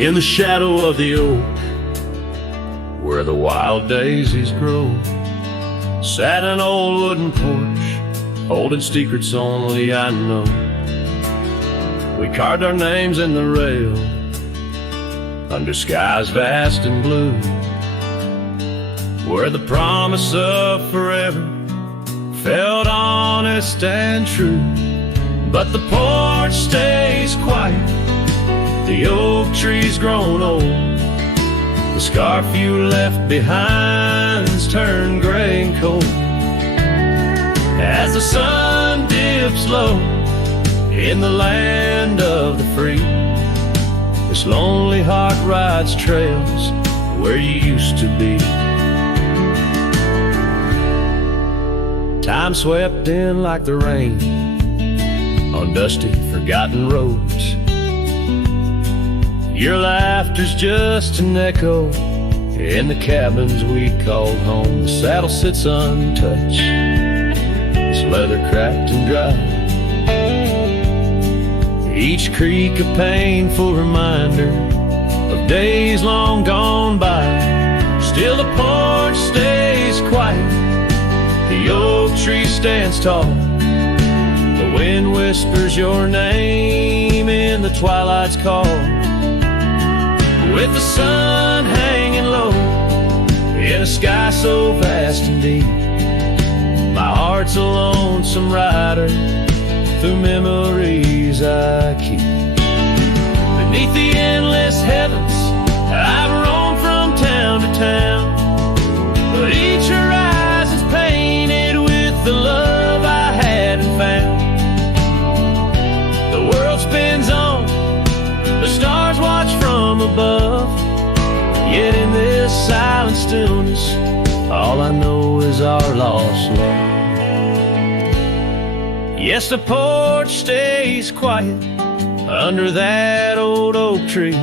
In the shadow of the oak, where the wild daisies grow, sat an old wooden porch, holding secrets only I know. We carved our names in the rail, under skies vast and blue, where the promise of forever felt honest and true. But the porch stays quiet, the oak tree's grown old, the scarf you left behind's turned gray and cold. As the sun dips low in the land of the free, this lonely heart rides trails where you used to be. Time swept in like the rain on dusty, forgotten roads. Your laughter's just an echo in the cabins we called home. The saddle sits untouched, its leather cracked and dry, each creak a painful reminder of days long gone by. Still the porch stays quiet, the oak tree stands tall, the wind whispers your name in the twilight's call. With the sun hanging low in a sky so vast and deep, my heart's a lonesome rider through memories I keep. Beneath the endless heavens I've roamed from town to town, but each horizon's painted with the love I hadn't found. The world spins on, the stars watch from above, yet in this silent stillness all I know is our lost love. Yes, the porch stays quiet under that old oak tree,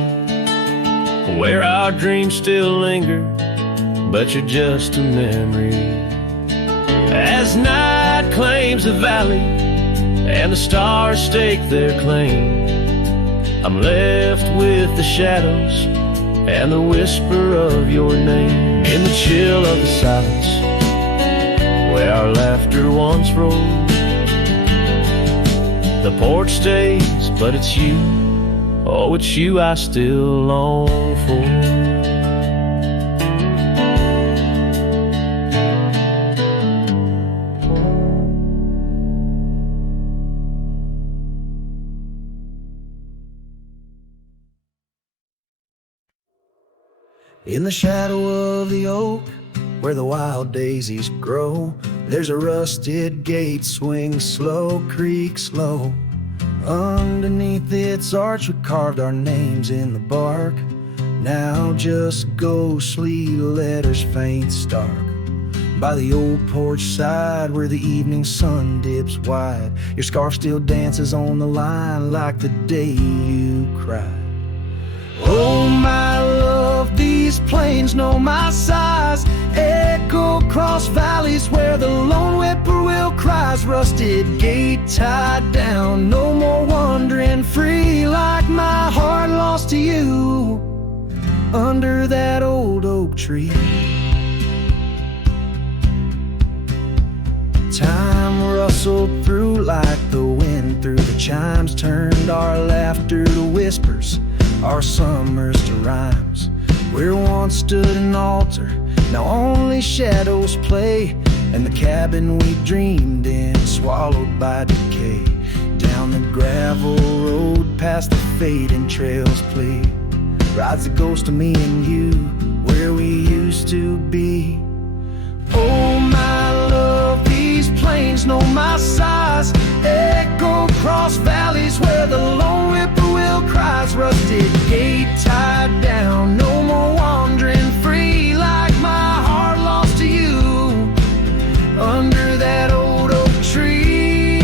where our dreams still linger, but you're just a memory. As night claims the valley and the stars stake their claim, I'm left with the shadows and the whisper of your name. In the chill of the silence, where our laughter once rolled, the porch stays, but it's you, oh, it's you I still long for. In the shadow of the oak, where the wild daisies grow, there's a rusted gate, swings slow, creaks low. Underneath its arch we carved our names in the bark, now just ghostly letters faint stark. By the old porch side where the evening sun dips wide, your scarf still dances on the line like the day you cried. Oh my love, these plains know my size, echo across valleys where the lone whippoorwill cries. Rusted gate tied down, no more wandering free, like my heart lost to you under that old oak tree. Time rustled through like the wind through the chimes, turned our laughter to whispers, our summers to rhymes. Where once stood an altar, now only shadows play, and the cabin we dreamed in swallowed by decay. Down the gravel road past the fading trails play, rides the ghost of me and you, where we used to be. Oh my love, these plains know my size, echo across valleys where the lone whippoorwill cries. Rusted gate tied down, no more wandering free, like my heart lost to you under that old oak tree.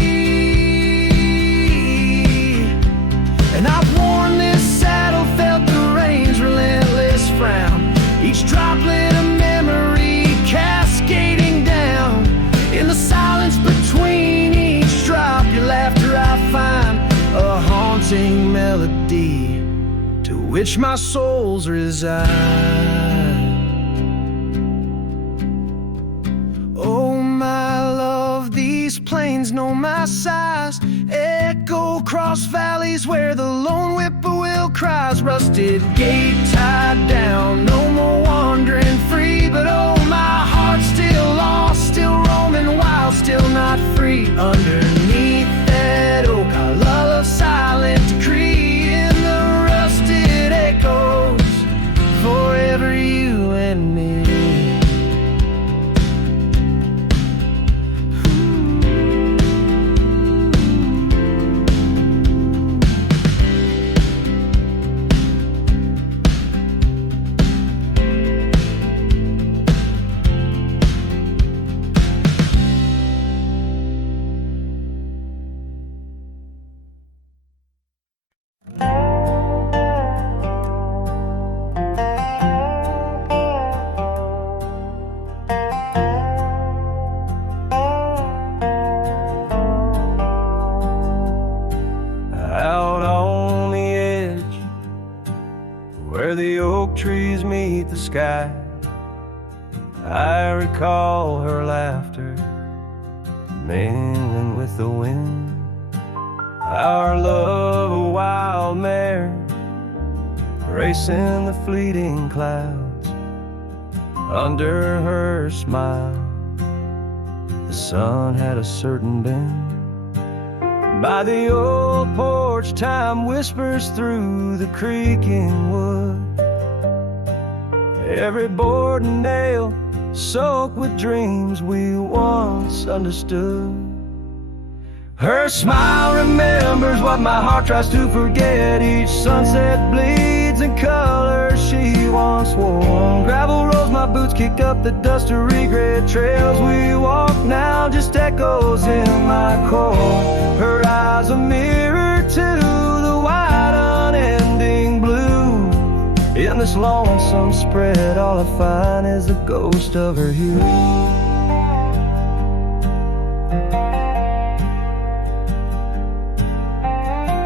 And I've worn this saddle, felt the rain's relentless frown, each droplet a memory cascading down. In the silence between each drop, your laughter I find a haunting melody to which my souls reside. Oh, my love, these plains know my size, echo across valleys where the lone whippoorwill cries. Rusted gate tied down, no more wandering free, but oh, my heart's still lost, still roaming wild, still not free. Underneath that oak, our love silent decree in the rusted echoes, forever you and me. Out on the edge where the oak trees meet the sky, I recall her laughter mingling with the wind. Our love, a wild mare racing the fleeting clouds. Under her smile, the sun had a certain bend. By the old porch, time whispers through the creaking wood. Every board and nail soaked with dreams we once understood. Her smile remembers what my heart tries to forget. Each sunset bleeds in colors she once wore. Gravel roads my boots kicked up, the dust of regret. Trails we walk now just echoes in my core. Her eyes a mirror to the wide unending blue. In this lonesome spread, all I find is the ghost of her hue.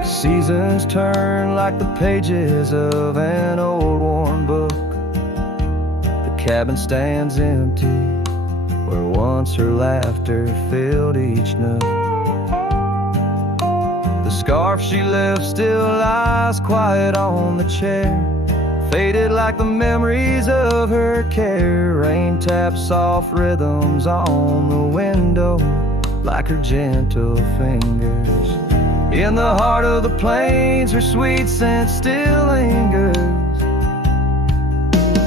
Seasons turn like the pages of an old worn book. The cabin stands empty where once her laughter filled each nook. The scarf she left still lies quiet on the chair, faded like the memories of her care. Rain taps soft rhythms on the window like her gentle fingers. In the heart of the plains, her sweet scent still lingers.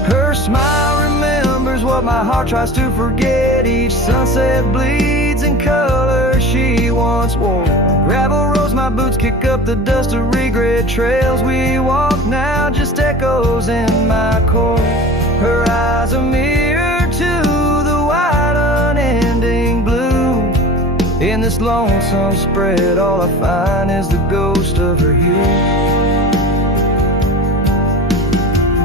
Her smile remembers what my heart tries to forget. Each sunset bleeds in color she once wore. Gravel roads my boots kick up, the dust of regret. Trails we walk now just echoes in my core. Her eyes a mirror to the wide unending blue. In this lonesome spread, all I find is the ghost of her hue.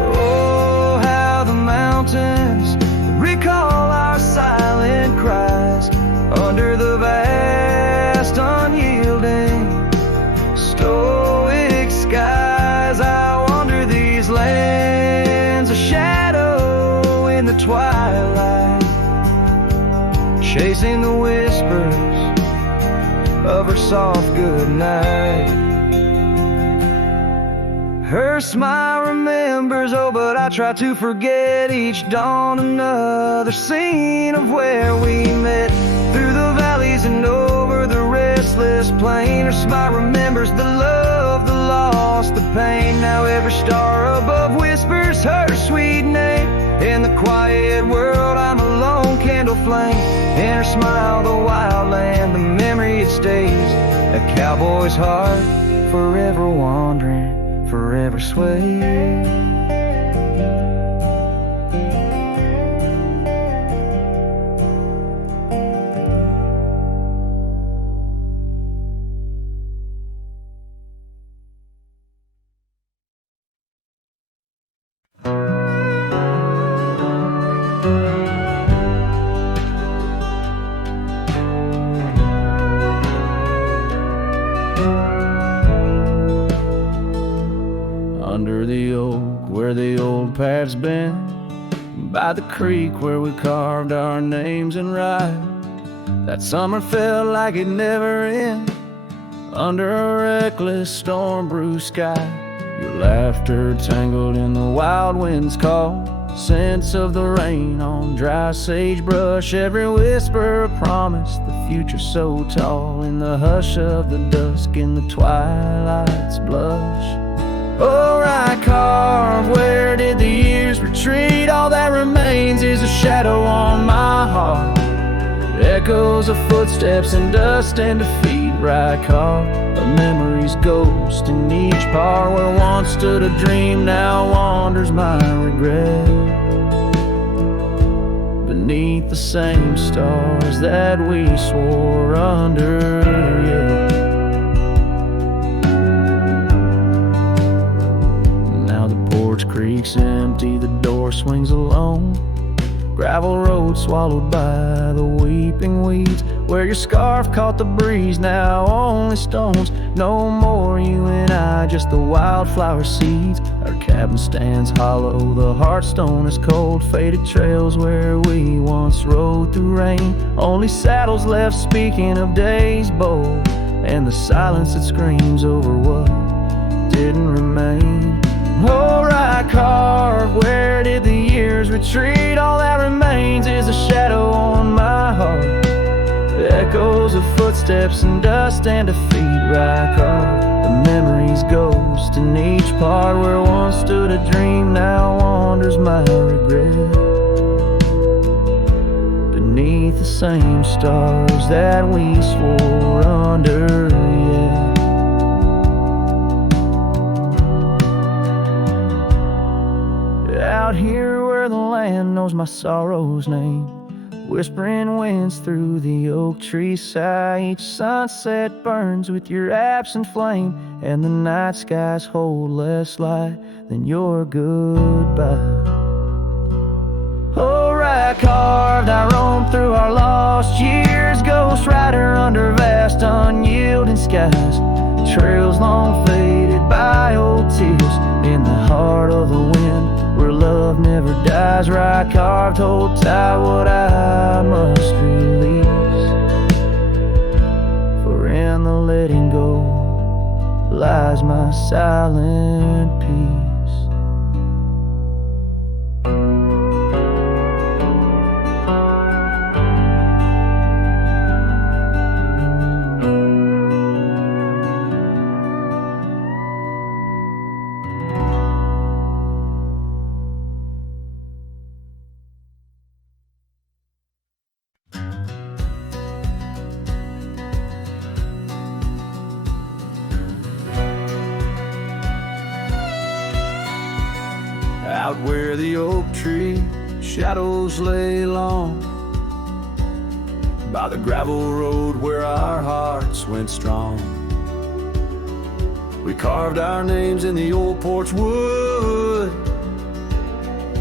Oh, how the mountains recall our silent cries. Under the vast, unyielding, stoic skies, I wander these lands, a shadow in the twilight, chasing the whispers of her soft goodnight. Her smile remembers, oh, but I try to forget. Each dawn another scene of where we met, through the valleys and over the restless plain. Her smile remembers the love, the loss, the pain. Now every star above whispers her sweet name. In the quiet world I'm a lone candle flame. In her smile the wild land, the memory it stays. A cowboy's heart, forever wandering, forever swaying. Under the paths been by the creek where we carved our names in rye. That summer felt like it never ended under a reckless storm-bruised sky. Your laughter tangled in the wild wind's call, scents of the rain on dry sagebrush, every whisper a promise, the future so tall, in the hush of the dusk, in the twilight's blush. Oh, I carve, where did the years retreat? All that remains is a shadow on my heart, echoes of footsteps and dust and defeat. Right carved, a memory's ghost in each part, where once stood a dream, now wanders my regret. Beneath the same stars that we swore under, yeah. Now the porch creaks empty, the door swings alone. Gravel road swallowed by the weeping weeds, where your scarf caught the breeze, now only stones. No more you and I, just the wildflower seeds. Our cabin stands hollow, the hearthstone is cold. Faded trails where we once rode through rain, only saddles left speaking of days bold, and the silence that screams over what didn't remain. Oh, right carve, where did the years retreat? All that remains is a shadow on my heart, echoes of footsteps and dust and defeat. Right carve, the memory's ghost in each part, where once stood a dream, now wanders my regret. Beneath the same stars that we swore under, yeah. Out here where the land knows my sorrow's name, whispering winds through the oak tree sigh. Each sunset burns with your absent flame, and the night skies hold less light than your goodbye. Oh, right carved, I roam through our lost years, ghost rider under vast unyielding skies. Trails long faded by old tears, in the heart of the wind where love never dies. Right carved, hold tight what I must release, for in the letting go lies my silent peace. Out where the oak tree shadows lay long, by the gravel road where our hearts went strong, we carved our names in the old porch wood,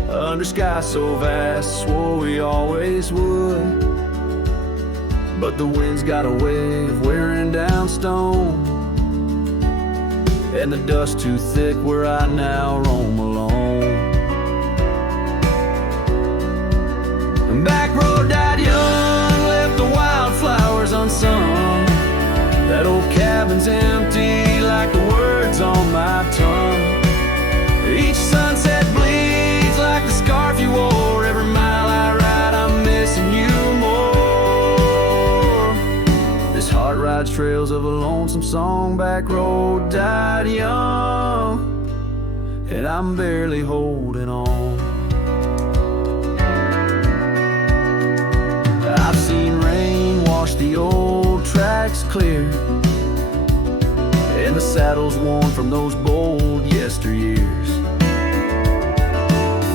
under sky so vast, swore we always would. But the wind's got a way of wearing down stone, and the dust too thick where I now roam alone. Back road died young, left the wildflowers unsung. That old cabin's empty like the words on my tongue. Each sunset bleeds like the scarf you wore. Every mile I ride I'm missing you more. This heart rides trails of a lonesome song. Back road died young, and I'm barely holding on. I've seen rain wash the old tracks clear, and the saddles worn from those bold yesteryears.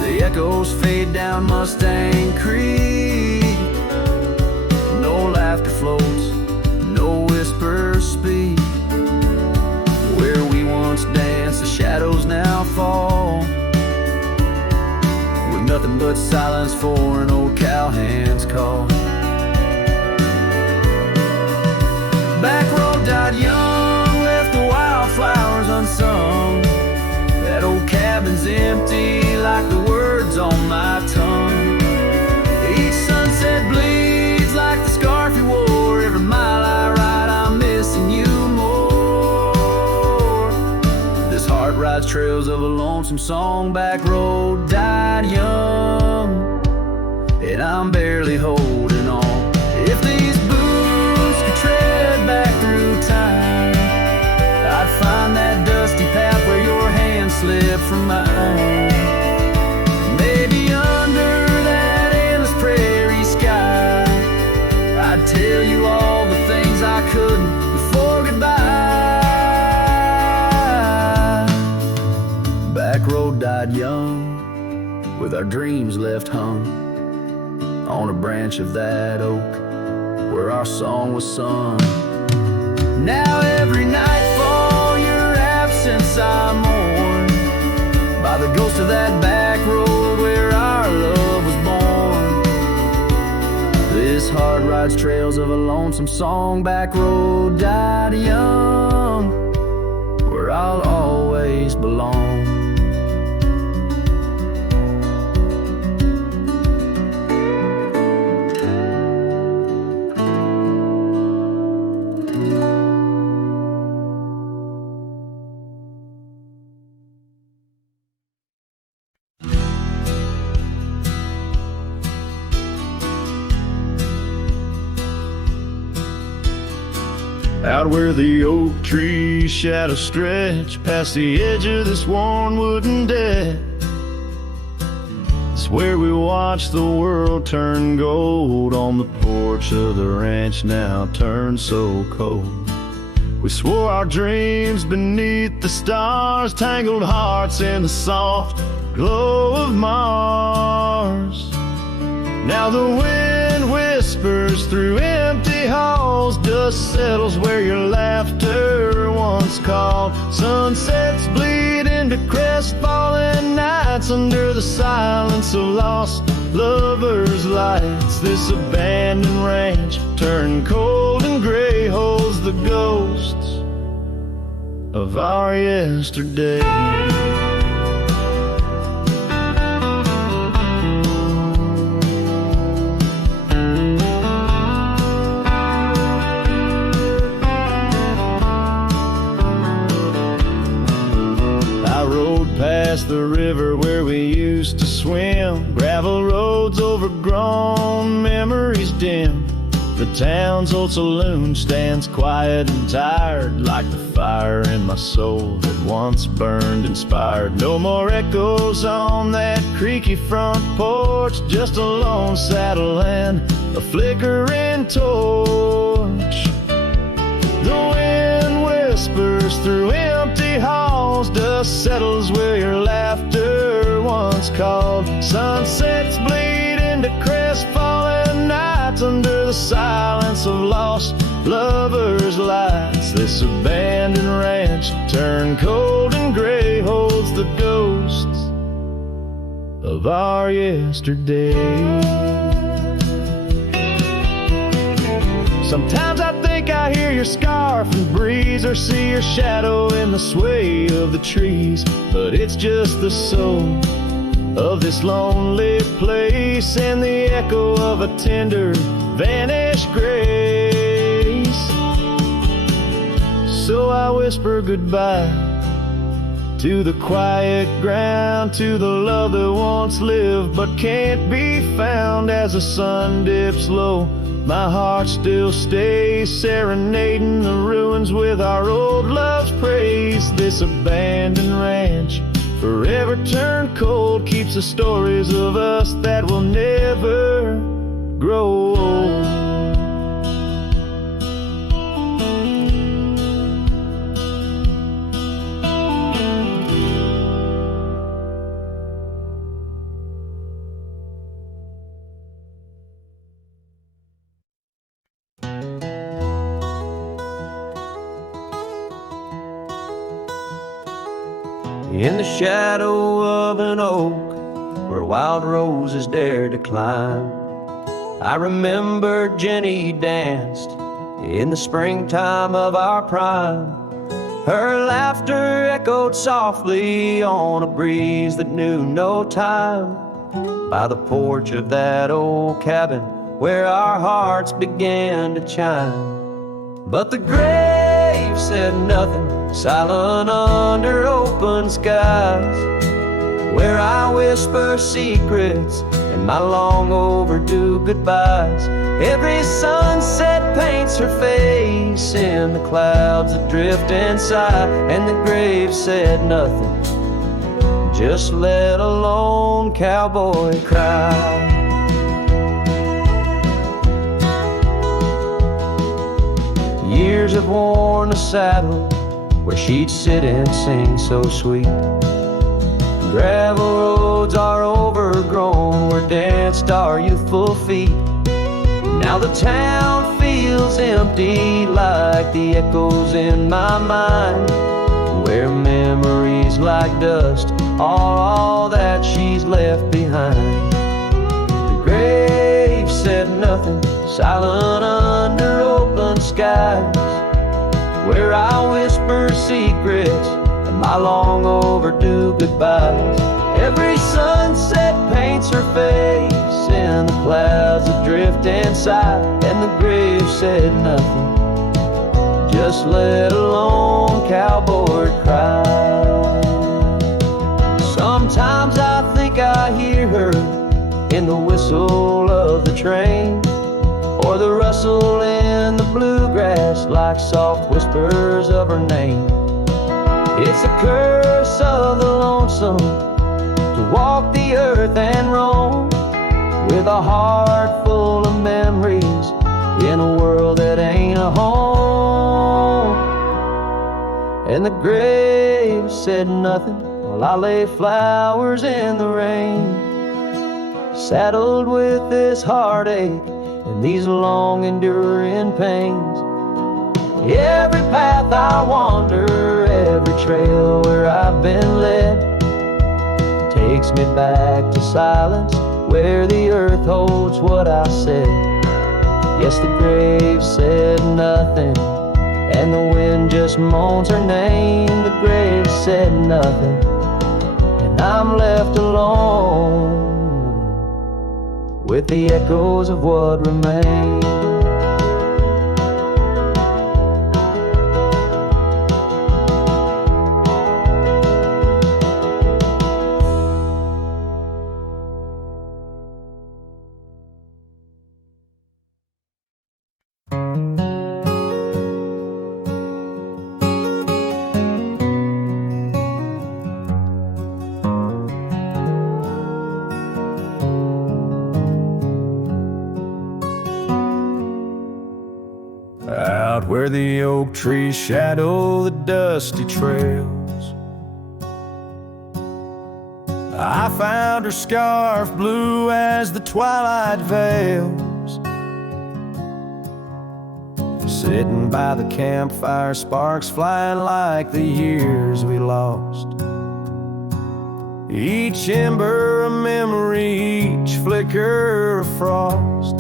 The echoes fade down Mustang Creek, no laughter floats, no whispers speak. Where we once danced, the shadows now fall, with nothing but silence for an old cowhand's call. Back road died young, left the wildflowers unsung. That old cabin's empty like the rides trails of a lonesome song. Back road died young, and I'm barely holding on. If these boots could tread back through time, I'd find that dusty path where your hand slipped from mine. Maybe under that endless prairie sky, I'd tell you all the things I couldn't before goodbye. Back road died young, with our dreams left hung on a branch of that oak where our song was sung. Now every nightfall your absence I mourn, by the ghost of that back road where our love was born. This heart rides trails of a lonesome song. Back road died young, where I'll always belong. Out where the oak trees shadow stretch past the edge of this worn wooden deck, it's where we watch the world turn gold on the porch of the ranch now turned so cold. We swore our dreams beneath the stars, tangled hearts in the soft glow of Mars. Now the wind whispers through empty halls, dust settles where your laughter once called. Sunsets bleed into crestfallen nights under the silence of lost lovers' lights. This abandoned ranch turned cold and gray holds the ghosts of our yesterday. Past the river where we used to swim, gravel roads overgrown, memories dim. The town's old saloon stands quiet and tired, like the fire in my soul that once burned inspired. No more echoes on that creaky front porch, just a lone saddle and a flickering torch. The wind whispers through empty halls, dust settles where your laughter once called. Sunsets bleed into crestfallen nights under the silence of lost lovers' lights. This abandoned ranch turned cold and gray holds the ghosts of our yesterday. Sometimes I think I hear your scarf and breeze, or see your shadow in the sway of the trees. But it's just the soul of this lonely place, and the echo of a tender vanished grace. So I whisper goodbye to the quiet ground, to the love that once lived but can't be found. As the sun dips low, my heart still stays, serenading the ruins with our old love's praise. This abandoned ranch, forever turned cold, keeps the stories of us that will never grow old. In the shadow of an oak where wild roses dared to climb, I remember Jenny danced in the springtime of our prime. Her laughter echoed softly on a breeze that knew no time, by the porch of that old cabin where our hearts began to chime. But the gravestone said nothing, silent under open skies, where I whisper secrets and my long overdue goodbyes. Every sunset paints her face in the clouds that drift inside, and the grave said nothing, just let a lone cowboy cry. Years have worn the saddle where she'd sit and sing so sweet. Gravel roads are overgrown where danced our youthful feet. Now the town feels empty like the echoes in my mind, where memories like dust are all that she's left behind. The grave said nothing, silent under open skies, where I whisper secrets and my long overdue goodbyes. Every sunset paints her face in the clouds that drift inside, and the grave said nothing, just let a lone cowboy cry. Sometimes I think I hear her in the whistle of the train, or the rustle in the bluegrass like soft whispers of her name. It's a curse of the lonesome to walk the earth and roam, with a heart full of memories in a world that ain't a home. And the grave said nothing while I lay flowers in the rain, saddled with this heartache and these long enduring pains. Every path I wander, every trail where I've been led, takes me back to silence where the earth holds what I said. Yes, the grave said nothing, and the wind just moans her name. The grave said nothing, and I'm left alone with the echoes of what remains. Out where the oak trees shadow the dusty trails, I found her scarf blue as the twilight veils. Sitting by the campfire, sparks flying like the years we lost. Each ember a memory, each flicker a frost.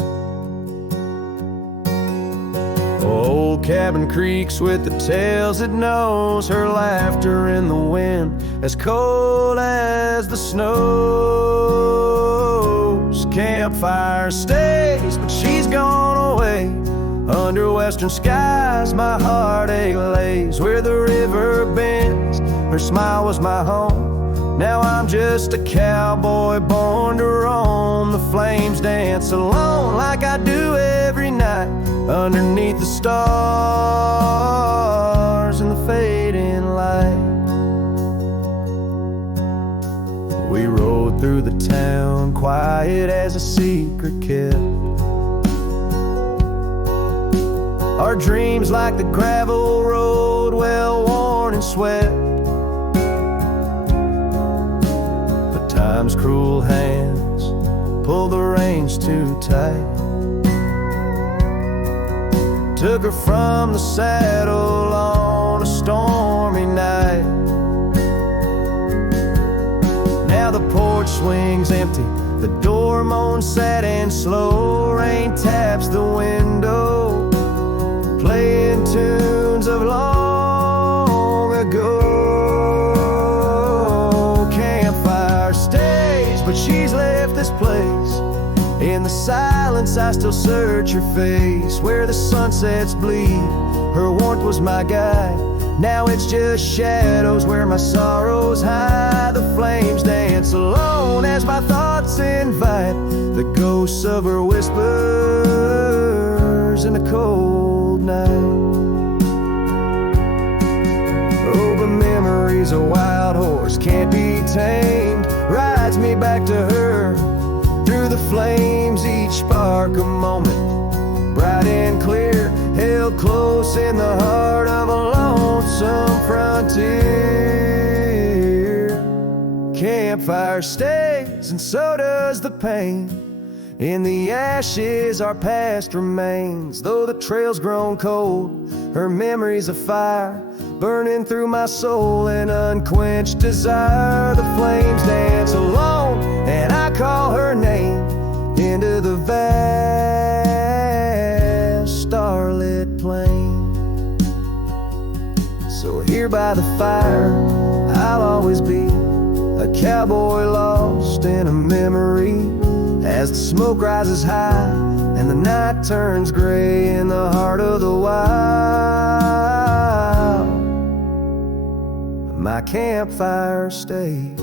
Old cabin creaks with the tales it knows, her laughter in the wind as cold as the snows. Campfire stays, but she's gone away. Under western skies my heartache lays, where the river bends, her smile was my home. Now I'm just a cowboy born to roam. The flames dance alone like I do every night, underneath the stars and the fading light. We rode through the town, quiet as a secret kept. Our dreams like the gravel road, well worn and swept. But time's cruel hands pull the reins too tight, took her from the saddle on a stormy night. Now the porch swings empty, the door moans sad and slow. Rain taps the window, playing tunes of long ago. Campfire stays, but she's left this place. In the silence I still search her face, where the sunsets bleed. Her warmth was my guide. Now it's just shadows where my sorrows hide. The flames dance alone as my thoughts invite the ghosts of her whispers in the cold night. Oh, but memory's a wild horse, can't be tamed. Rides me back to her through the flames, each spark a moment, bright and clear, held close in the heart of a lonesome frontier. Campfire stays and so does the pain. In the ashes our past remains. Though the trail's grown cold, her memory's a fire, burning through my soul in unquenched desire. The flames dance alone and I call her name into the vast starlit plain. So here by the fire I'll always be, a cowboy lost in a memory. As the smoke rises high and the night turns gray in the heart of the wild, my campfire stays.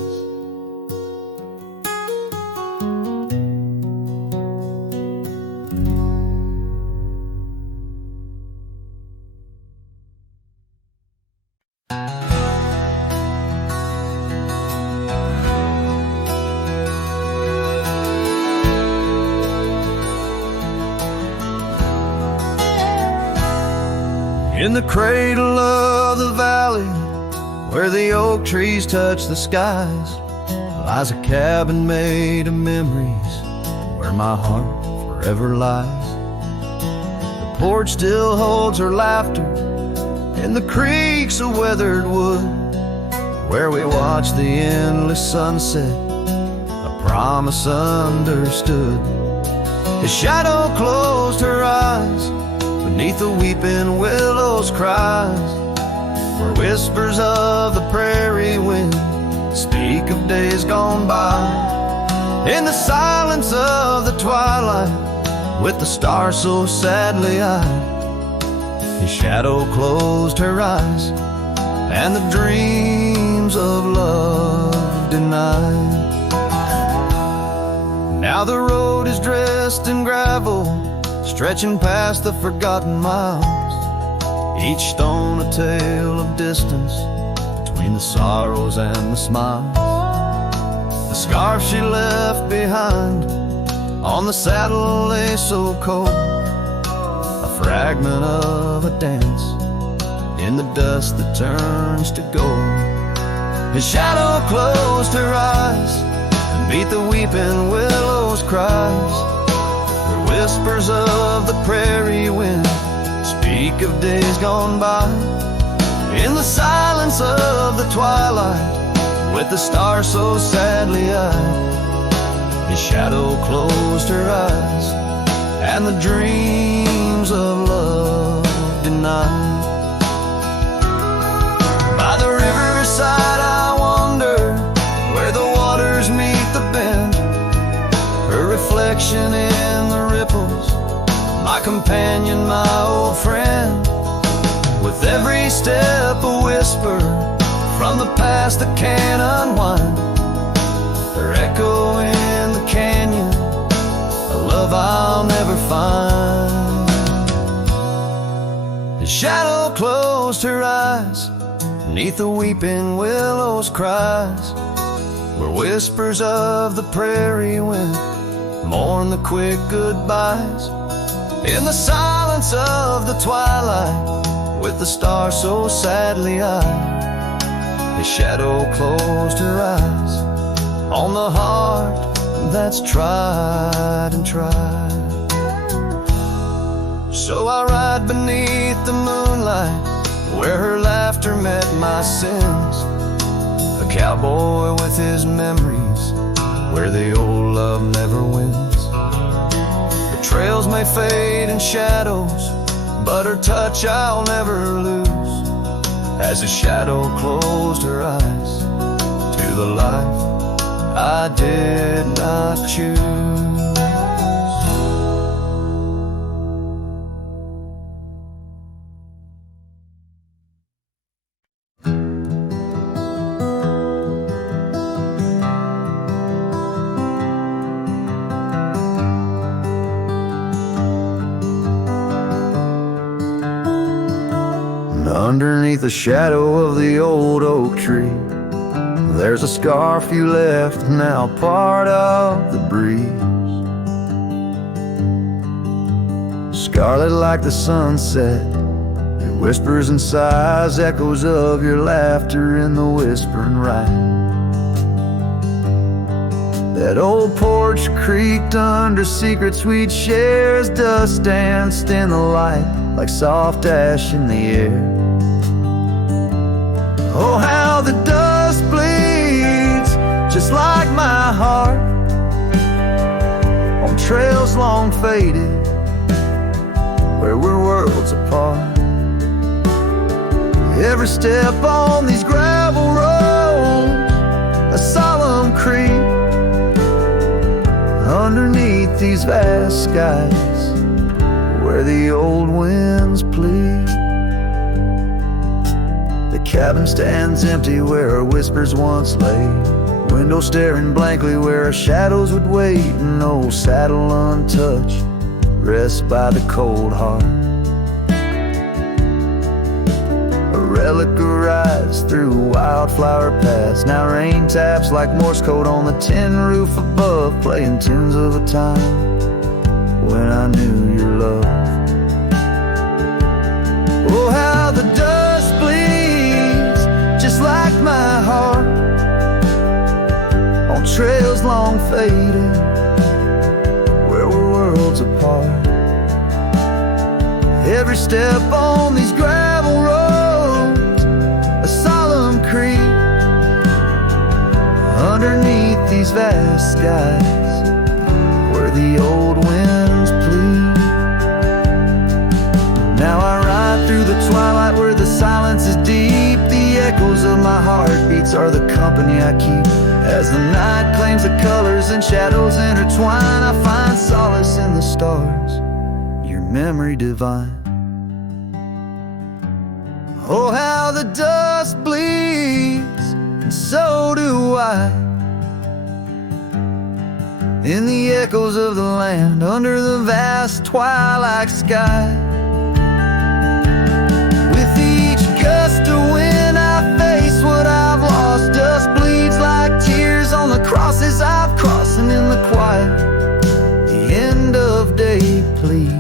In the cradle of the valley, where the oak trees touch the skies, lies a cabin made of memories, where my heart forever lies. The porch still holds her laughter, and the creak's a weathered wood, where we watch the endless sunset, a promise understood. His shadow closed her eyes, beneath the weeping willows cries, where whispers of the prairie wind speak of days gone by. In the silence of the twilight, with the stars so sadly eyed, his shadow closed her eyes, and the dreams of love denied. Now the road is dressed in gravel, stretching past the forgotten miles, each stone a tale of distance between the sorrows and the smiles. The scarf she left behind on the saddle lay so cold, a fragment of a dance in the dust that turns to gold. His shadow closed her eyes and beat the weeping willows cries, whispers of the prairie wind speak of days gone by. In the silence of the twilight, with the stars so sadly eyed, his shadow closed her eyes, and the dreams of love denied. By the riverside I wander, where the waters meet the bend, her reflection in the ripples, my companion, my old friend. With every step a whisper from the past that can't unwind, her echo in the canyon, a love I'll never find. His shadow closed her eyes, beneath the weeping willows cries, where whispers of the prairie wind mourn the quick goodbyes. In the silence of the twilight, with the stars so sadly eyed, his shadow closed her eyes on the heart that's tried and tried. So I ride beneath the moonlight, where her laughter met my sins, a cowboy with his memories, where the old love never wins. The trails may fade in shadows, but her touch I'll never lose, as a shadow closed her eyes to the life I did not choose. Underneath the shadow of the old oak tree, there's a scarf you left, now part of the breeze. Scarlet like the sunset, it whispers and sighs, echoes of your laughter in the whispering ride. That old porch creaked under secrets we'd share as dust danced in the light like soft ash in the air. Oh, how the dust bleeds just like my heart on trails long faded where we're worlds apart. Every step on these gravel roads, a solemn creep underneath these vast skies where the old winds plead. The cabin stands empty where our whispers once lay, window staring blankly where our shadows would wait. An old saddle untouched rests by the cold heart. A relic arrives through wildflower paths. Now rain taps like Morse code on the tin roof above, playing tunes of a time when I knew your love. Oh, how the dust bleeds just like my heart on trails long faded where we're worlds apart. Every step on these gravel roads, a solemn creep underneath these vast skies where the old winds plead. Now I ride through the twilight where the silence is deep. The echoes of my heartbeats are the company I keep. As the night claims the colors and shadows intertwine, I find solace in the stars, your memory divine. Oh, how the dust bleeds, and so do I, in the echoes of the land under the vast twilight sky. With each gust of wind I face what I've lost. Dust bleeds like tears on the crosses I've crossed. And in the quiet, the end of day, please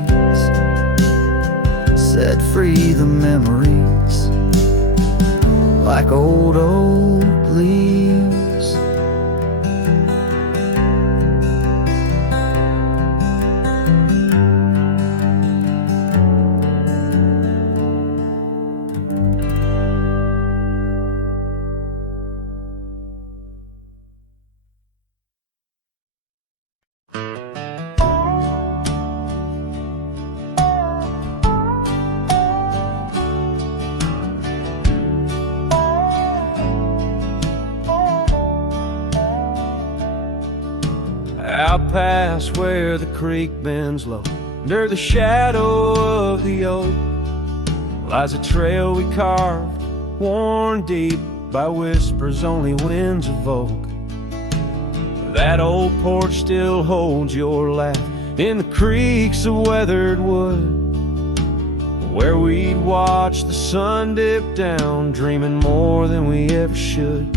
set free the memories like old oak leaves. Out past where the creek bends low, under the shadow of the oak, lies a trail we carved, worn deep by whispers only winds evoke. That old porch still holds your laugh in the creaks of weathered wood, where we'd watch the sun dip down, dreaming more than we ever should.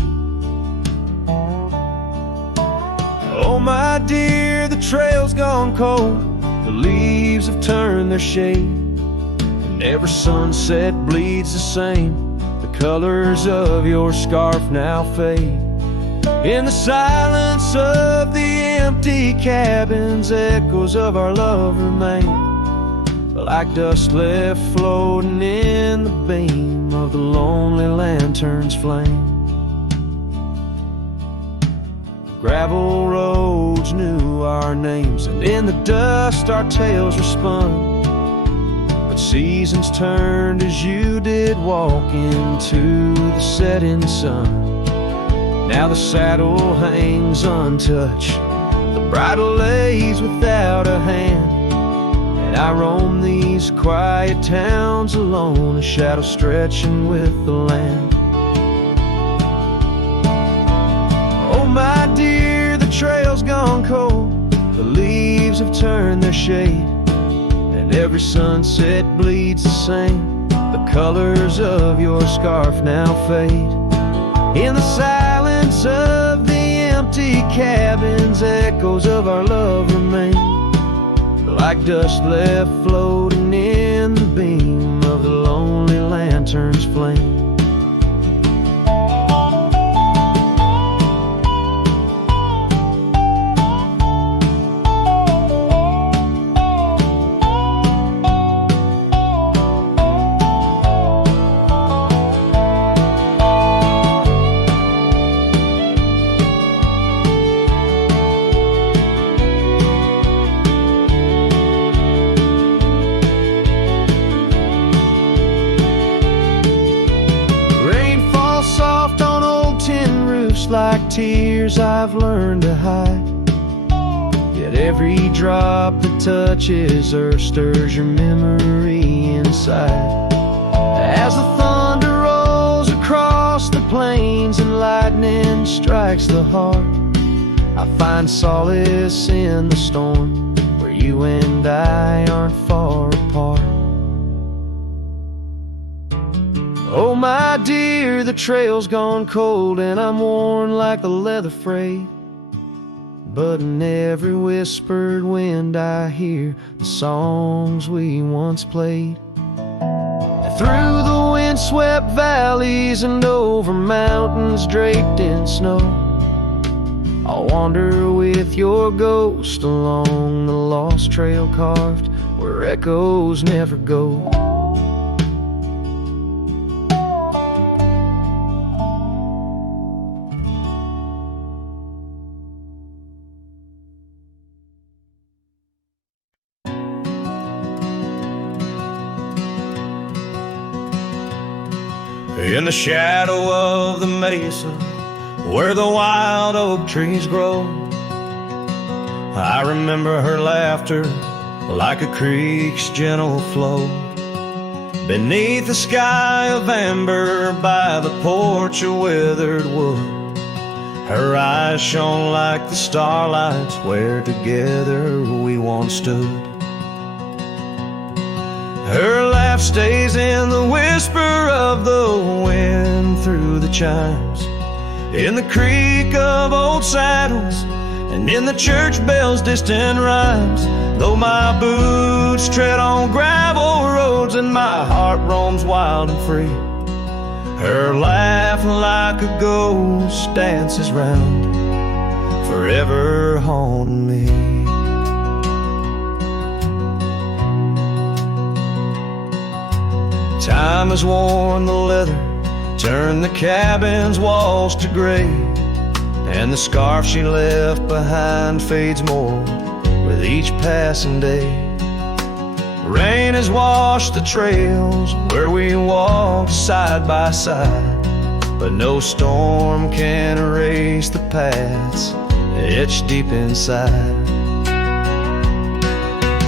Oh my dear, the trail's gone cold, the leaves have turned their shade, and every sunset bleeds the same. The colors of your scarf now fade. In the silence of the empty cabins, echoes of our love remain, like dust left floating in the beam of the lonely lantern's flame. Gravel roads knew our names, and in the dust our tales were spun. But seasons turned as you did walk into the setting sun. Now the saddle hangs untouched, the bridle lays without a hand, and I roam these quiet towns alone, the shadow stretching with the land. Oh my dear, the trail's gone cold, the leaves have turned their shade, and every sunset bleeds the same. The colors of your scarf now fade. In the silence of the empty cabins, echoes of our love remain, like dust left floating in the beam of the lonely lantern's flame. Like tears I've learned to hide, yet every drop that touches earth stirs your memory inside. As the thunder rolls across the plains and lightning strikes the heart, I find solace in the storm where you and I aren't far apart. Oh my dear, the trail's gone cold and I'm worn like the leather freight, but in every whispered wind I hear the songs we once played. Through the windswept valleys and over mountains draped in snow, I'll wander with your ghost along the lost trail carved where echoes never go. In the shadow of the mesa, where the wild oak trees grow, I remember her laughter like a creek's gentle flow. Beneath the sky of amber, by the porch of withered wood, her eyes shone like the starlights where together we once stood. Her laugh stays in the whisper of the wind through the chimes, in the creak of old saddles, and in the church bells' distant rhymes. Though my boots tread on gravel roads and my heart roams wild and free, her laugh like a ghost dances round, forever haunting me. Time has worn the leather, turned the cabin's walls to gray, and the scarf she left behind fades more with each passing day. Rain has washed the trails where we walked side by side, but no storm can erase the paths etched deep inside.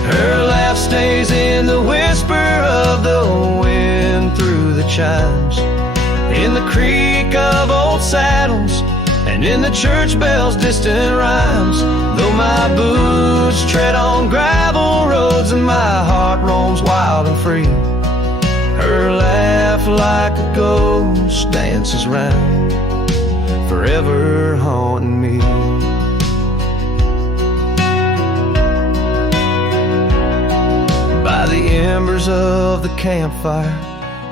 Her laugh stays in the whisper of the wind through the chimes, in the creak of old saddles, and in the church bells' distant rhymes. Though my boots tread on gravel roads and my heart roams wild and free, her laugh like a ghost dances round, forever haunting me. By the embers of the campfire,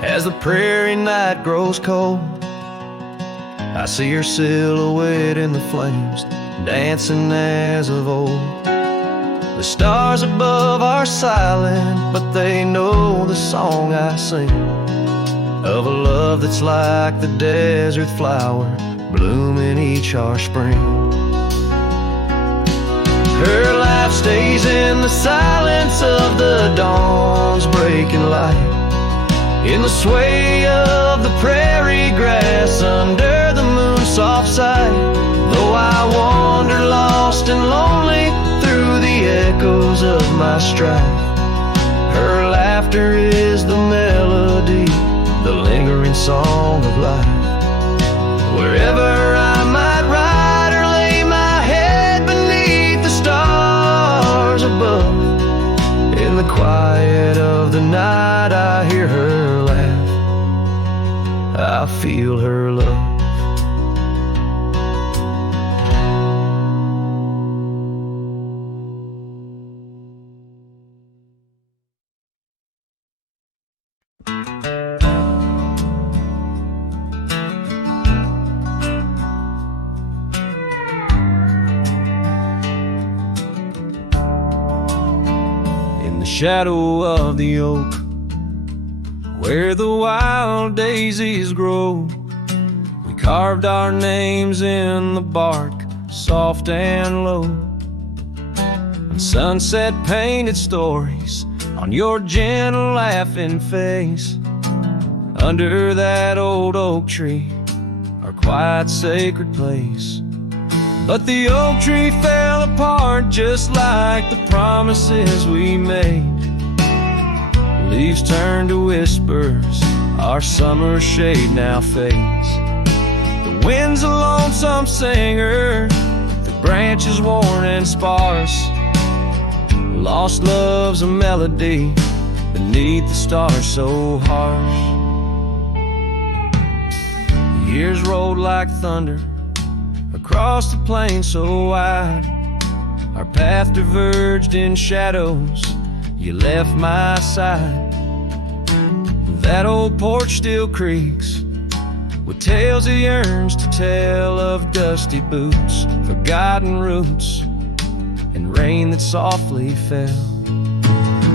as the prairie night grows cold, I see her silhouette in the flames, dancing as of old. The stars above are silent, but they know the song I sing, of a love that's like the desert flower blooming each harsh spring. Her life stays in the silence of the dawn's breaking light, in the sway of the prairie grass under the moon's soft sight. Though I wander lost and lonely through the echoes of my strife, her laughter is the melody, the lingering song of life. Wherever I might ride or lay my head beneath the stars above, in the quiet of the night I hear her laugh, I feel her love. Shadow of the oak, where the wild daisies grow, we carved our names in the bark, soft and low. And sunset painted stories on your gentle laughing face. Under that old oak tree, our quiet sacred place. But the oak tree fell apart just like the promises we made. Leaves turn to whispers, our summer shade now fades. The wind's a lonesome singer, the branches worn and sparse. Lost love's a melody beneath the stars so harsh. The years rolled like thunder across the plain so wide. Our path diverged in shadows, you left my side. That old porch still creaks with tales it yearns to tell, of dusty boots, forgotten roots, and rain that softly fell.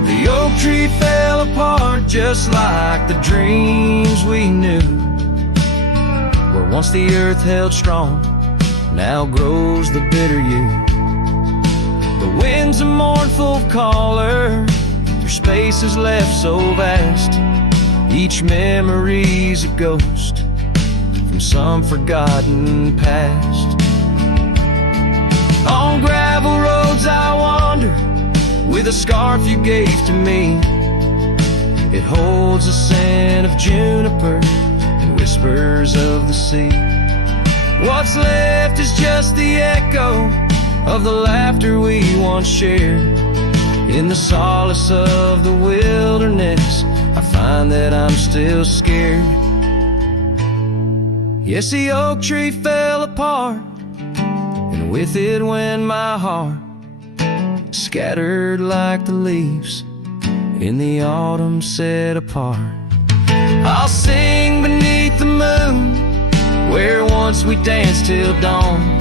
The oak tree fell apart just like the dreams we knew. Where once the earth held strong, now grows the bitter yew. The wind's a mournful caller through spaces left so vast. Each memory's a ghost from some forgotten past. On gravel roads I wander with a scarf you gave to me. It holds a scent of juniper and whispers of the sea. What's left is just the echo of the laughter we once shared. In the solace of the wilderness, I find that I'm still scared. Yes, the oak tree fell apart, and with it went my heart, scattered like the leaves in the autumn set apart. I'll sing beneath the moon, where once we danced till dawn,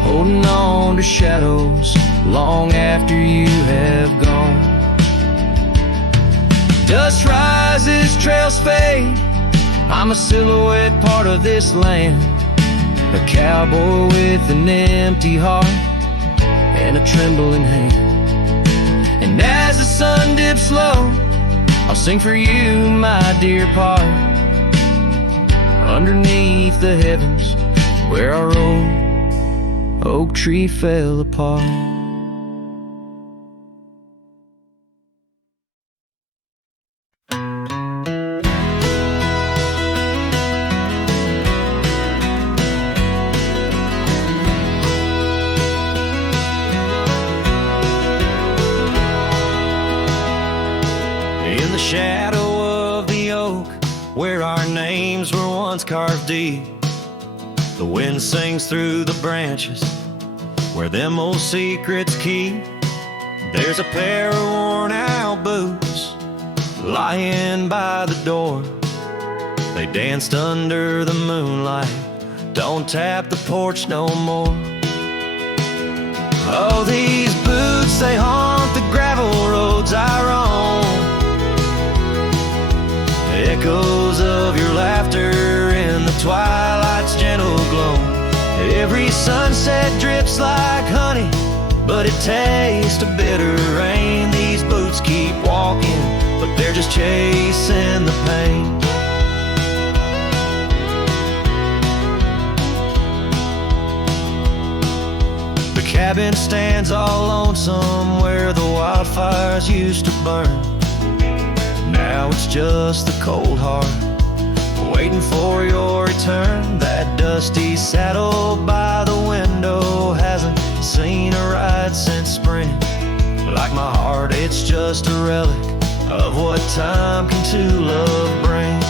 holding on to shadows long after you have gone. Dust rises, trails fade, I'm a silhouette part of this land, a cowboy with an empty heart and a trembling hand. And as the sun dips low, I'll sing for you, my dear part, underneath the heavens where our old oak tree fell apart. In the shadow of the oak, where our names were once carved deep, the wind sings through the branches, where them old secrets keep. There's a pair of worn out boots lying by the door. They danced under the moonlight, don't tap the porch no more. Oh, these boots, they haunt the gravel roads I roam. Echoes of your laughter in the twilight's gentle glow. Every sunset drips like honey, but it tastes a bitter rain. These boots keep walking, but they're just chasing the pain. The cabin stands all lonesome where the wildfires used to burn. Now it's just the cold heart waiting for your return. That dusty saddle by the window hasn't seen a ride since spring. Like my heart, it's just a relic of what time can to love bring.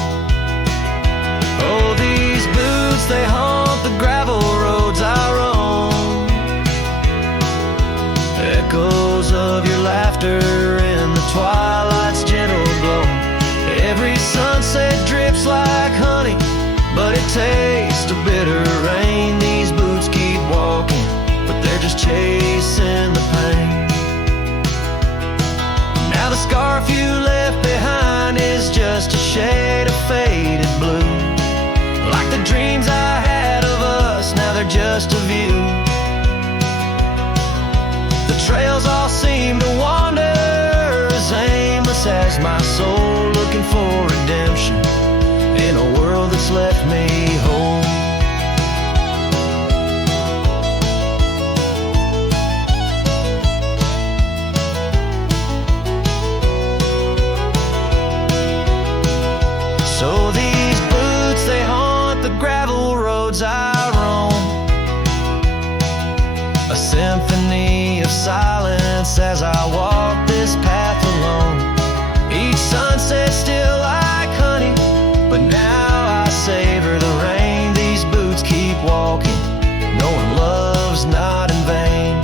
silence as I walk this path alone. Each sunset still like honey, but now I savor the rain. These boots keep walking, knowing love's not in vain.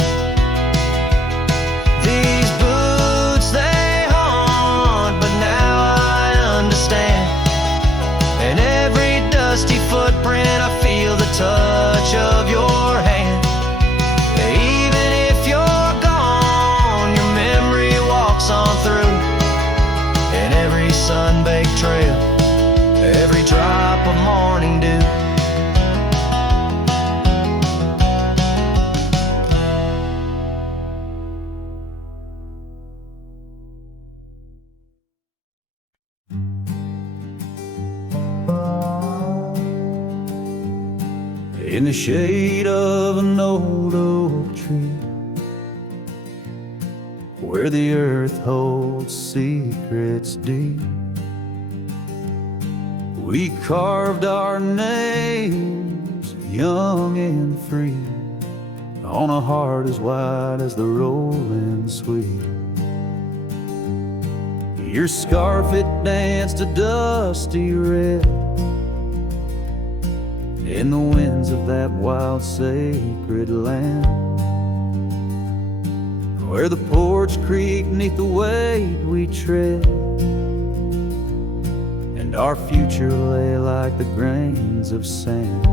These boots, they haunt, but now I understand. And every dusty footprint, I feel the touch of your hand. Even if you're gone, your memory walks on through. And every sun-baked trail, every drop of morning dew. In the shade of an old oak tree, where the earth holds secrets deep, we carved our names, young and free, on a heart as wide as the rolling sweet. Your scarf, it danced a dusty red in the winds of that wild sacred land, where the Porch creak neath the weight we tread, and our future lay like the grains of sand.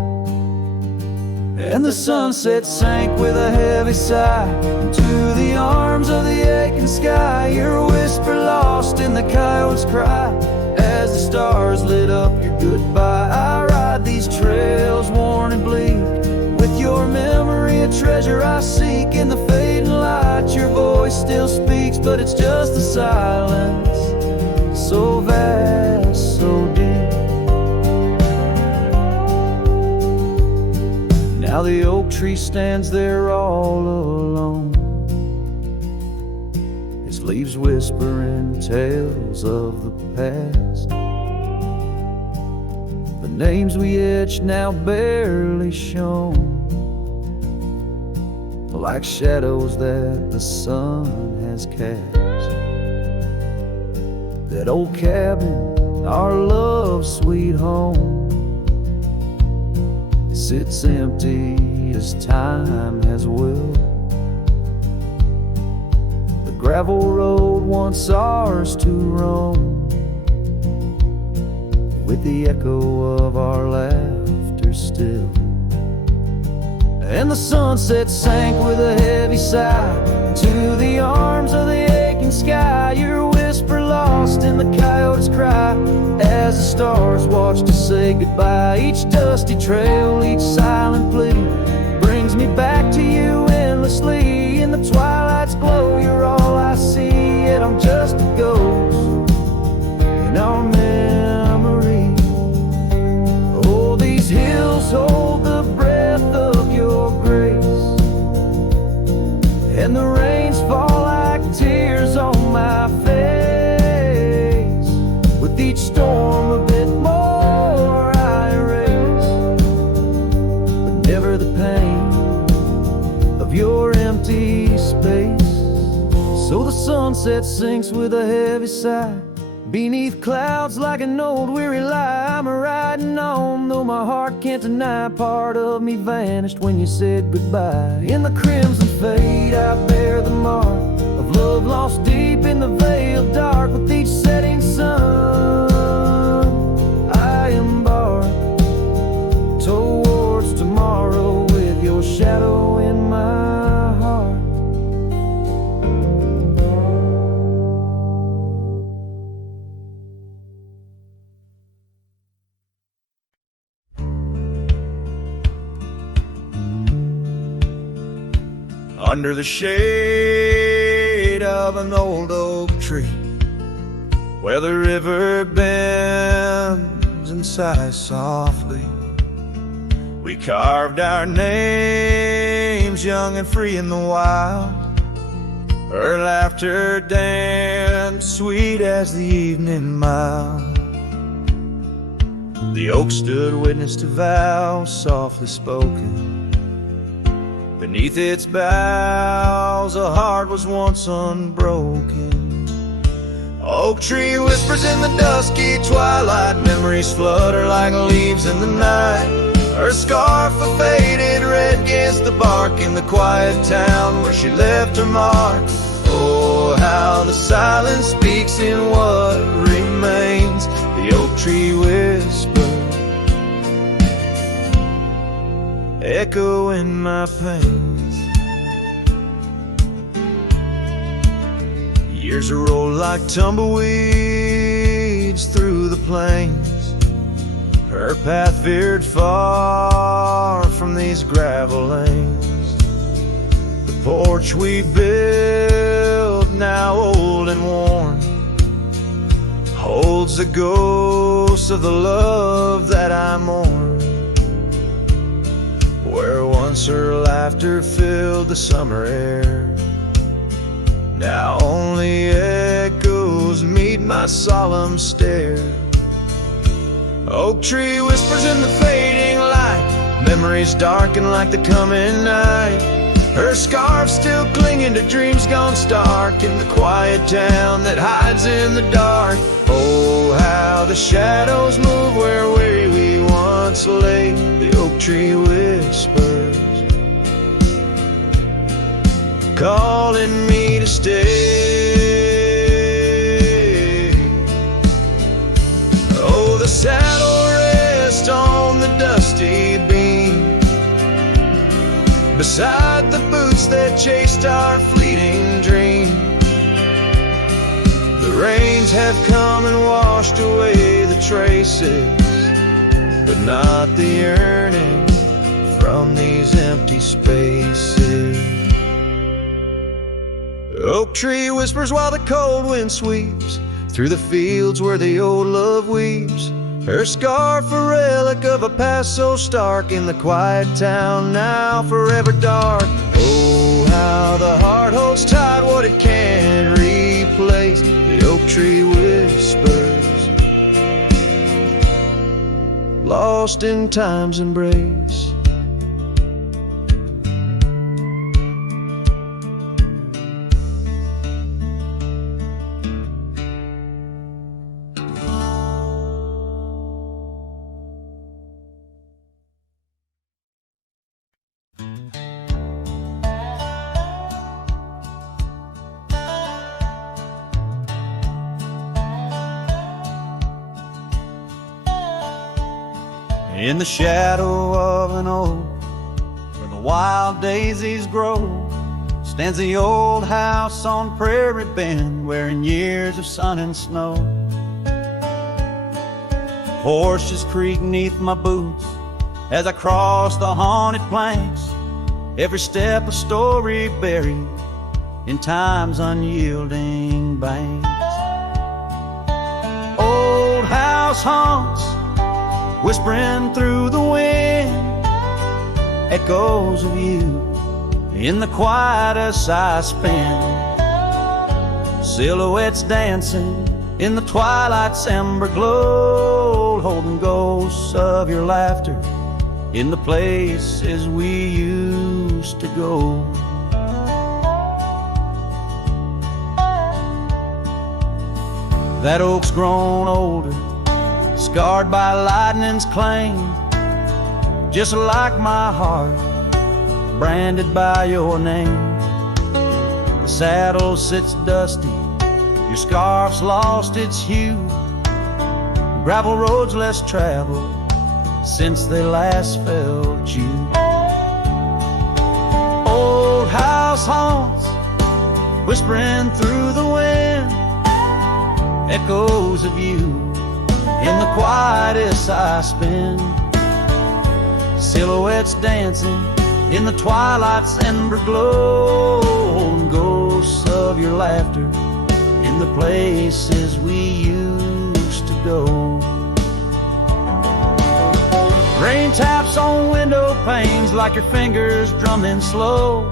And the sunset sank with a heavy sigh into the arms of the aching sky. Your whisper lost in the coyote's cry as the stars lit up your goodbye. I ride these trails worn and bleak, with your memory a treasure I seek. In the fading light your voice still speaks, but it's just a silence so vast, so deep. Now the oak tree stands there all alone, its leaves whispering tales of the past. The names we etched now barely shown, like shadows that the sun has cast. That old cabin, our love's sweet home, sits empty as time has willed. The gravel road once ours to roam, with the echo of our laughter still. And the sunset sank with a heavy sigh to the arms of the aching sky. Your whisper lost in the coyote's cry as the stars watched us say goodbye. Each dusty trail, each silent plea brings me back to you endlessly. In the twilight's glow, you're all I see, yet I'm just a ghost in our memory. Oh, these hills hold the breath of your grace, and the rains fall like tears on my face. With each storm a bit more I erase, but never the pain of your empty space. So the sunset sinks with a heavy sigh beneath clouds like an old weary lie. I'm riding on, though my heart can't deny. Part of me vanished when you said goodbye. In the crimson fade I bear the mark of love lost deep in the veil dark. With each setting sun I embark towards tomorrow, with your shadow in my heart. Under the shade of an old oak tree, where the river bends and sighs softly, we carved our names young and free in the wild. Her laughter danced sweet as the evening mild. The oak stood witness to vows softly spoken. Beneath its boughs, a heart was once unbroken. Oak tree whispers in the dusky twilight. Memories flutter like leaves in the night. Her scarf a faded red against the bark in the quiet town where she left her mark. Oh, how the silence speaks in what remains. The oak tree whisper, echo in my pains. Years roll like tumbleweeds through the plains. Her path veered far from these gravel lanes. The porch we built, now old and worn, holds the ghost of the love that I mourn. Where once her laughter filled the summer air, now only echoes meet my solemn stare. Oak tree whispers in the fading light. Memories darken like the coming night. Her scarf still clinging to dreams gone stark in the quiet town that hides in the dark. Oh, how the shadows move where we once lay. The oak tree whispers, calling me to stay. Oh, the saddle rests on the dusty beam, beside the boots that chased our fleeting dream. The rains have come and washed away the traces, but not the yearning from these empty spaces. Oak tree whispers while the cold wind sweeps through the fields where the old love weeps. Her scarf a relic of a past so stark in the quiet town now forever dark. Oh, how the heart holds tight what it can't replace. The oak tree whispers, lost in time's embrace. In the shadow of an oak where the wild daisies grow stands the old house on Prairie Bend, wearing years of sun and snow. Horses creak neath my boots as I cross the haunted planks, every step a story buried in time's unyielding banks. Old house haunts whispering through the wind, echoes of you in the quiet as I spend. Silhouettes dancing in the twilight's ember glow, holding ghosts of your laughter in the places we used to go. That oak's grown older, scarred by lightning's claim, just like my heart, branded by your name. The saddle sits dusty, your scarf's lost its hue, gravel roads less traveled since they last felt you. Old house haunts whispering through the wind, echoes of you in the quietest I spend. Silhouettes dancing in the twilight's ember glow, and ghosts of your laughter in the places we used to go. Rain taps on window panes like your fingers drumming slow,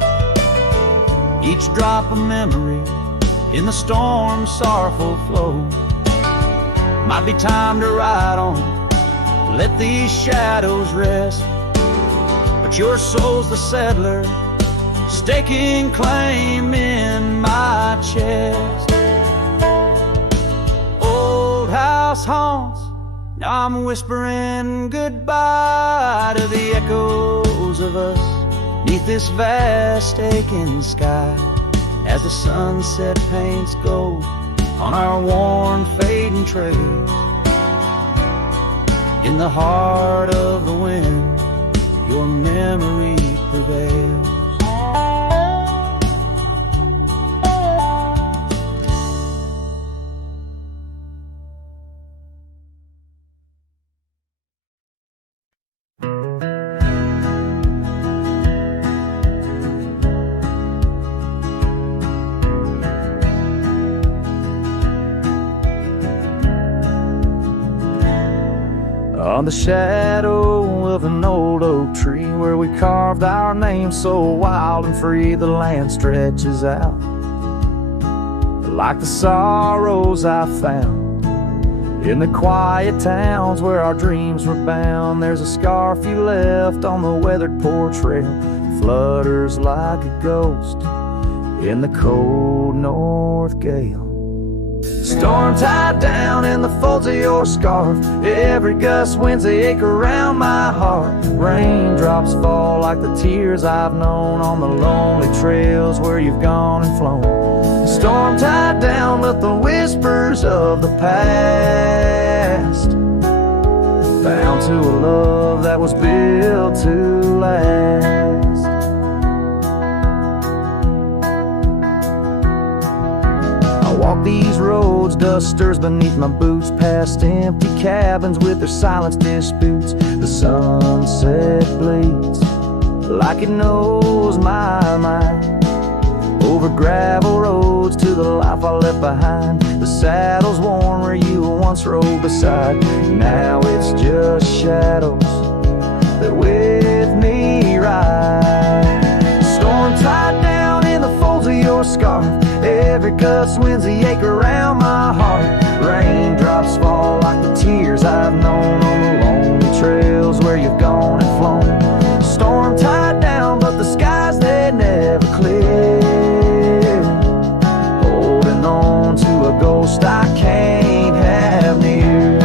each drop a memory in the storm's sorrowful flow. Might be time to ride on, let these shadows rest, but your soul's the settler staking claim in my chest. Old house haunts, now I'm whispering goodbye to the echoes of us 'neath this vast aching sky, as the sunset paints gold on our worn fading trails. In the heart of the wind, your memory prevails. On the shadow of an old oak tree where we carved our name so wild and free, the land stretches out like the sorrows I found in the quiet towns where our dreams were bound. There's a scarf you left on the weathered porch rail, flutters like a ghost in the cold north gale. Storm tied down in the folds of your scarf, every gust winds they ache around my heart. Raindrops fall like the tears I've known on the lonely trails where you've gone and flown. Storm tied down with the whispers of the past, bound to a love that was built to last. Walk these roads, dusters beneath my boots, past empty cabins with their silence disputes. The sunset bleeds like it knows my mind, over gravel roads to the life I left behind. The saddle's worn where you once rode beside, now it's just shadows that with me ride. Storm tied down in the folds of your scarf, every gust winds the ache around my heart. Raindrops fall like the tears I've known on the lonely trails where you've gone and flown. Storm tied down, but the skies they never clear, holding on to a ghost I can't have near.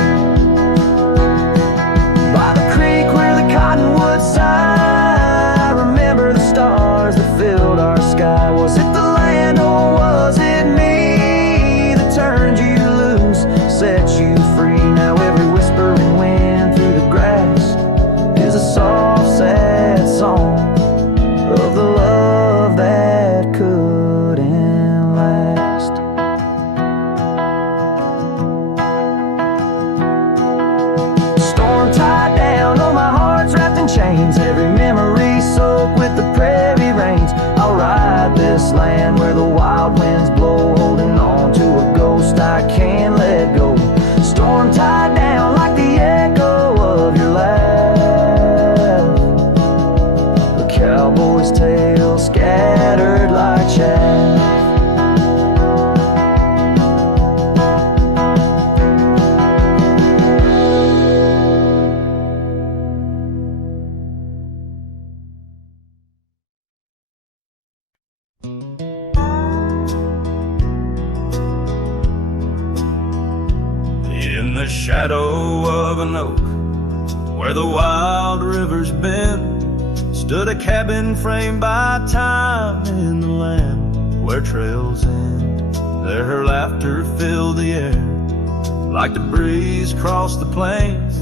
By the creek where the cottonwoods sigh, I remember the stars that filled our sky. Was it the land or was it me that turned you loose, set you free? Now every whispering wind through the grass is a soft, sad song of the love that couldn't last. Storm tied down, oh my heart's wrapped in chains, every memory soaked with the prairie rains. I'll ride this land where the wild winds blow, holding on to a ghost I can't let go. Storm tied down like the echo of your laugh, a cowboy's tale scattered like chaff. In the shadow of an oak where the wild rivers bend, stood a cabin framed by time in the land where trails end. There her laughter filled the air like the breeze crossed the plains.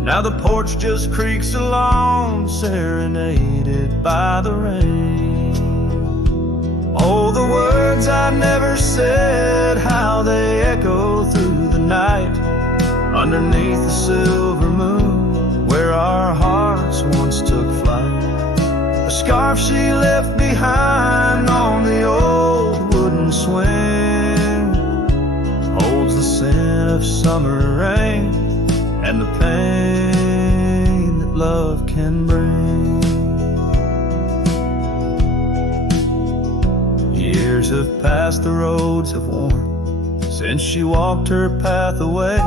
Now the porch just creaks along, serenaded by the rain. Oh, the words I never said, how they echo through the night, underneath the silver moon where our hearts once took flight. A scarf she left behind on the old wooden swing holds the scent of summer rain and the pain that love can bring. Years have passed, the roads have worn since she walked her path away,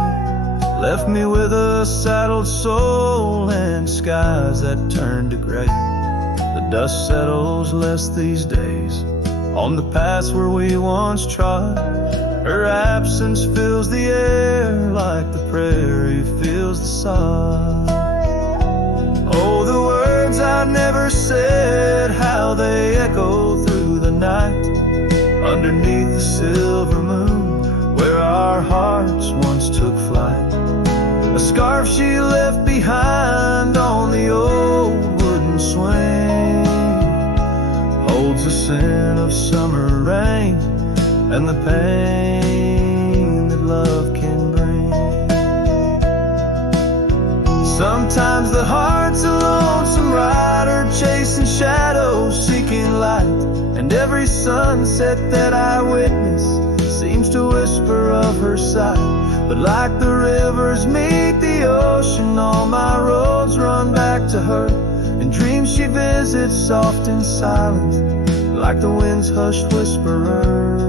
left me with a saddled soul and skies that turned to gray. The dust settles less these days on the paths where we once trod. Her absence fills the air like the prairie fills the sod. Oh, the words I never said, how they echo through the night, underneath the silver moon, where our hearts once took flight. A scarf she left behind on the old wooden swing holds the scent of summer rain and the pain that love can bring. Sometimes the heart's a lonesome rider, chasing shadows, seeking light, and every sunset that I witness seems to whisper of her sight. But like the rivers meet the ocean, all my roads run back to her. In dreams she visits soft and silent, like the wind's hushed whisperer.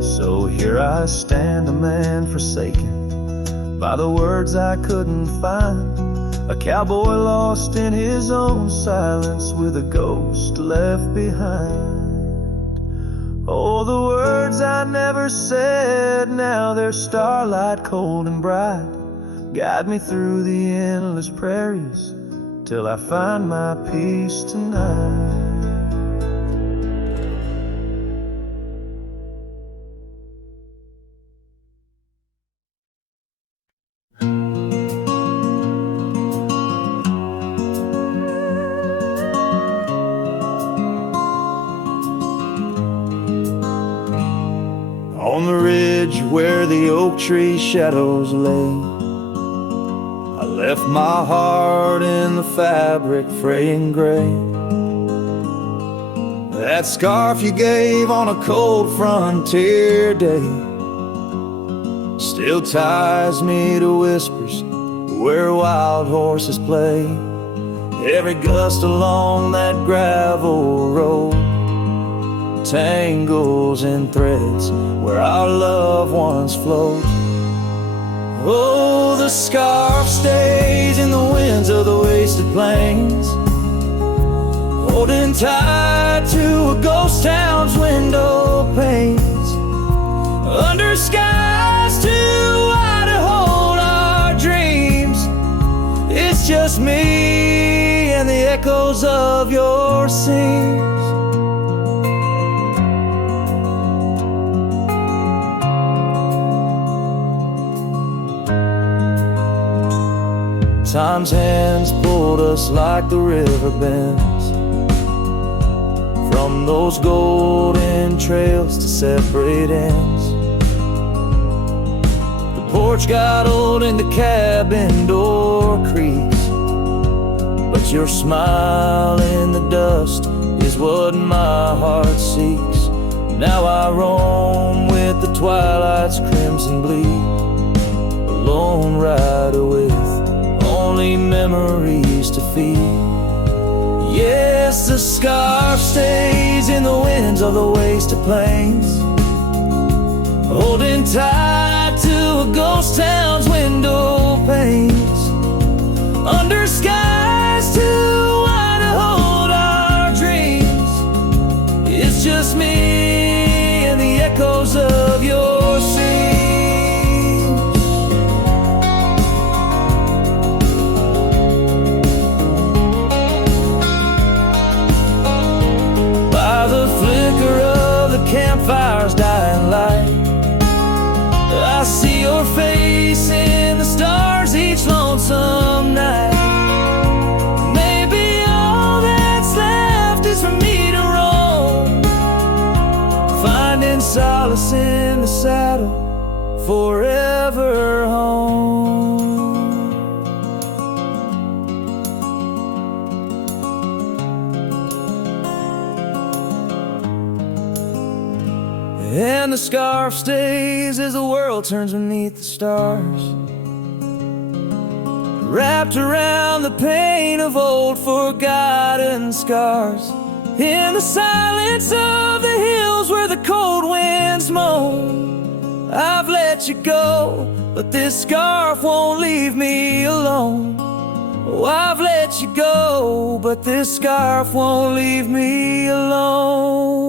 So here I stand, a man forsaken by the words I couldn't find, a cowboy lost in his own silence, with a ghost left behind. Oh, the words I never said, now they're starlight cold and bright, guide me through the endless prairies till I find my peace tonight. On the ridge where the oak tree shadows lay, I left my heart in the fabric fraying gray. That scarf you gave on a cold frontier day still ties me to whispers where wild horses play. Every gust along that gravel road tangles in threads where our love once flowed. Oh, the scarf stays in the winds of the wasted plains, holding tight to a ghost town's window panes, under skies too wide to hold our dreams. It's just me and the echoes of your scenes. Time's hands pulled us like the river bends, from those golden trails to separate ends. The porch got old and the cabin door creaks, but your smile in the dust is what my heart seeks. Now I roam with the twilight's crimson bleed, a lone rider with only memories to feed. Yes, the scarf stays in the winds of the wasted plains, holding tight to a ghost town's window panes, under skies too wide to hold our dreams. It's just me and the echoes of your scenes. Campfire's dying light, I see your face in the stars each lonesome night. Maybe all that's left is for me to roam, finding solace in the saddle, forever home. And the scarf stays as the world turns beneath the stars, wrapped around the pain of old forgotten scars. In the silence of the hills where the cold winds moan, I've let you go, but this scarf won't leave me alone. Oh, I've let you go, but this scarf won't leave me alone.